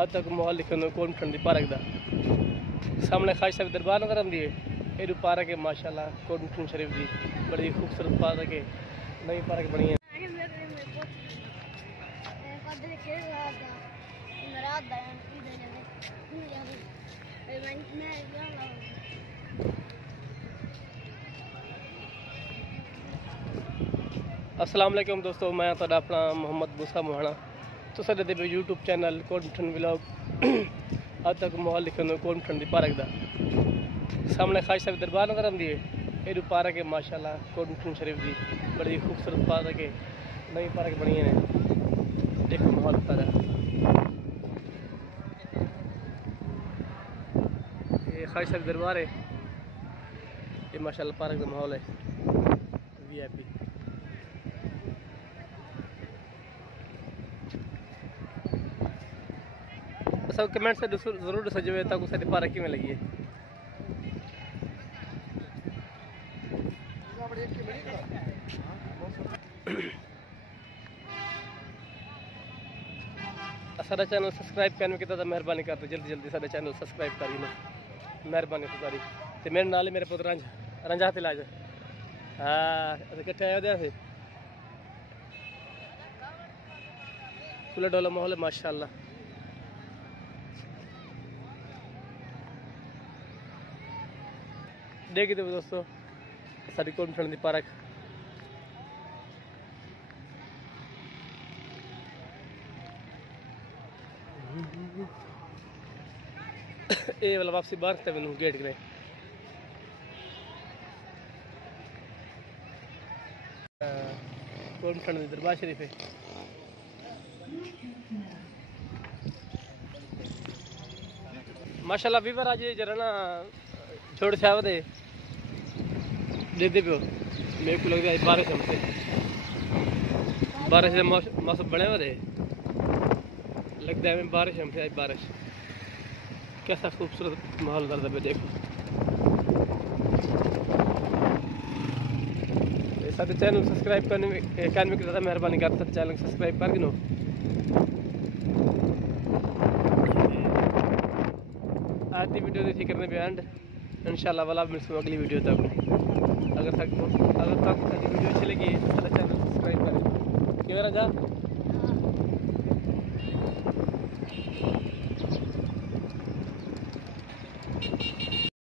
अब तक माहौल लिखने कौन ठंडी पार्क दा सामने खाज साहब दरबार नजर आती है। ये पार्क है माशाल्लाह कोटन शरीफ की बड़ी खूबसूरत पार्क है। नई पार्क बनी है। अस्सलाम वालेकुम दोस्तों, मैं तो अपना मोहम्मद मूसा मोहाना तो सर दे यूट्यूब चैनल कोटन व्लॉग। अब तक माहौल लिखने कोटन दी पार्क दा सामने खाज साहब दरबार नजर आती है। ये पार्क है माशाल्लाह कोटन शरीफ की बड़ी खूबसूरत पार्क है। नई पार्क बनी है। एक माहौल ताजा ये खाज साहब दरबार है। ये माशाल्लाह पार्क का माहौल है। VIP सब कमेंट से जरूर सजे तक सारी पार्क में लगी है। सारा चैनल सब्सक्राइब करने की तो मेहरबानी करते जल्दी सारा चैनल सब्सक्राइब करी ना मेहरबानी सारी। तो मेरे नाल मेरे पुत्र रंजा हाथ ला जा। हाँ कट्ठे आए थे खुला डोला माहौल है माशाल्लाह। देखिए दोस्तों सारी कोटन दी पार्क ये वाला वापसी बाहर तक मैंने गेट के कोटन दी दरबार शरीफ है। माशाल्लाह वीवर आज जरा ना छोड़ छाव दे पियो मेरे को लगता है बारिश हमसे बारिश से मौसम बने हुए थे। लगता है बारिश हमसे आज बारिश कैसा खूबसूरत माहौल कर दे। देखो साथ चैनल सब्सक्राइब करने की ज़्यादा मेहरबानी करते चैनल सब्सक्राइब कर गिनो। आज की वीडियो देखी करने पे एंड इंशाल्लाह वाला मिलूँ अगली वीडियो तक। अगर तक वीडियो अच्छी लगी तो चैनल सब्सक्राइब करें। क्यों राजा।